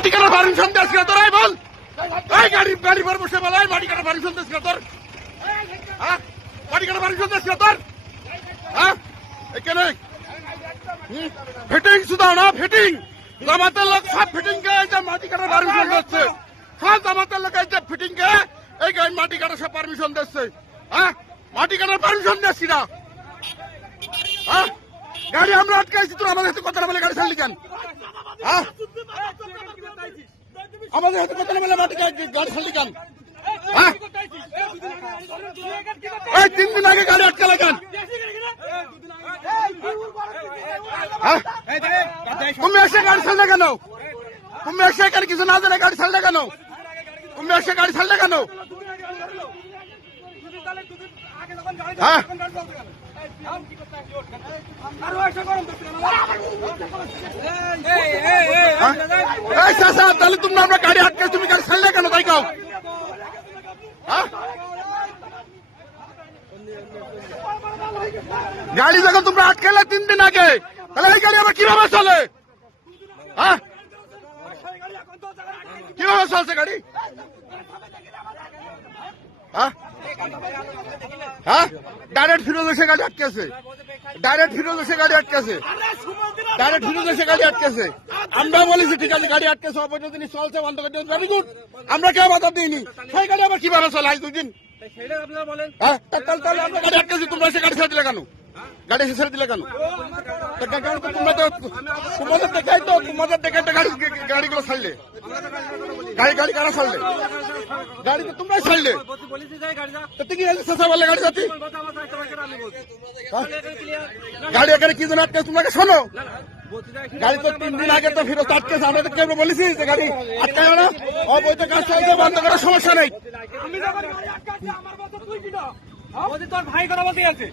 মাটি কাটার পারমিশন দিয়েছিল তোরাই বল, এই গাড়ি পর বসে বল, মাটি কাটার পারমিশন দিয়েছিল তোর, হ্যাঁ মাটি কাটার পারমিশন দিয়েছিল তোর, হ্যাঁ এখানে ফিটিং শুধু না, ফিটিং জামাতের লোক সব ফিটিং কে মাটি কাটার পারমিশন দিচ্ছে, সব জামাতের লোক ফিটিং কে এই মাটি কাটার সব পারমিশন দিচ্ছে, হ্যাঁ মাটি কাটার পারমিশন দিচ্ছি না, হ্যাঁ গাড়ি আমরা আটকাইছি, তোর আমাদের সাথে কথা না বলে গাড়ি ছাড়লি কেন, হ্যাঁ আমাদের সাথে কথা না বলে মাটি গাড়ি ছাড়লি কেন, হ্যাঁ এই 3 দিন আগে গাড়ি আটকালে কেন, তুমি এসে গাড়ি ছাড়লে কেন, তুমি এসে এখানে কিছু না জানে গাড়ি ছাড়লে কেন, তুমি এসে গাড়ি ছাড়লে কেন, হ্যাঁ তাহলে তুমি আমরা গাড়ি আটকে তুমি গাড়ি ছাড়লে কেন তাই কাও, গাড়ি যখন তোমরা আটকালে 3 দিন আগে, তাহলে এই গাড়ি আবার কিভাবে চলে, হ্যাঁ কিভাবে চলছে গাড়ি, হ্যাঁ ডাইরেক্ট ফিরোজ এসে গাড়ি আটকেছে, ডাইরেক্ট ফিরোজ এসে গাড়ি আটকেছে, ডাইরেক্ট ফিরোজ এসে গাড়ি আটকেছে, আমরা বলেছি ঠিক আছে গাড়ি আটকেছে, অবৈধ জিনিস চলছে বন্ধ করে দিন, ভেরি গুড, আমরা কেউ বাধা দিইনি, সেই গাড়ি আবার কিভাবে চলে আজ 2 দিন, হ্যাঁ তাহলে আমরা গাড়ি আটকেছি, তোমরা এসে গাড়ি ছেড়ে দিলে কেন, গাড়ি এসে ছেড়ে দিলে কেন, তোমাদের দেখাই তো গাড়িগুলো ছাড়লে, গাড়ি কারা ছাড়লে, গাড়ি তো তোমরাই ছাড়লে, তুই কি চেষ্টা বললে গাড়ি যাচ্ছি, গাড়ি এখানে কি জন্য আটকে তোমরা শোনো, গাড়ি তো 3 দিন আগে তো ফিরত আটকেছে, আমরা তো কেউ বলেছি যে গাড়ি আটকে না, অবৈধ কাজ চলছে বন্ধ করার সমস্যা নেই, তোর ভাই কথা বলতে গেছে